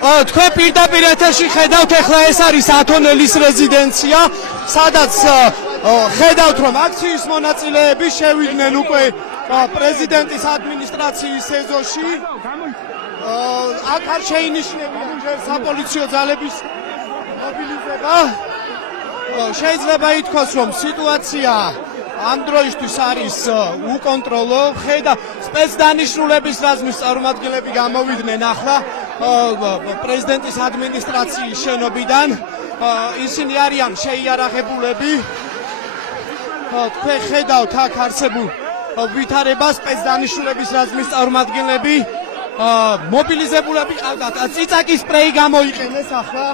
თქვენ პირდაპირ ეთერში ხედავთ, ეხლა ეს არის ათონელის რეზიდენცია, სადაც ხედავთ, რომ აქციის მონაწილეები შევიდნენ უკვე პრეზიდენტის ადმინისტრაციის ეზოში. აქ არ შეინიშნებიან ჯერ საპოლიციო ძალების მობილიზება. შეიძლება ითქვას, რომ სიტუაცია ამ დროისთვის არის უკონტროლო. ხედავ სპეცდანიშნულების რაზმის წარმომადგენლები გამოვიდნენ ახლა პრეზიდენტის ადმინისტრაციის შენობიდან. ისინი არიან შეიარაღებულები. თქვენ ხედავთ აქ არსებულ ვითარებას, სპეცდანიშნულების რაზმის წარმომადგენლები მობილიზებულები ყავდათ. ციცაკის სპრეი გამოიყენეს ახლა.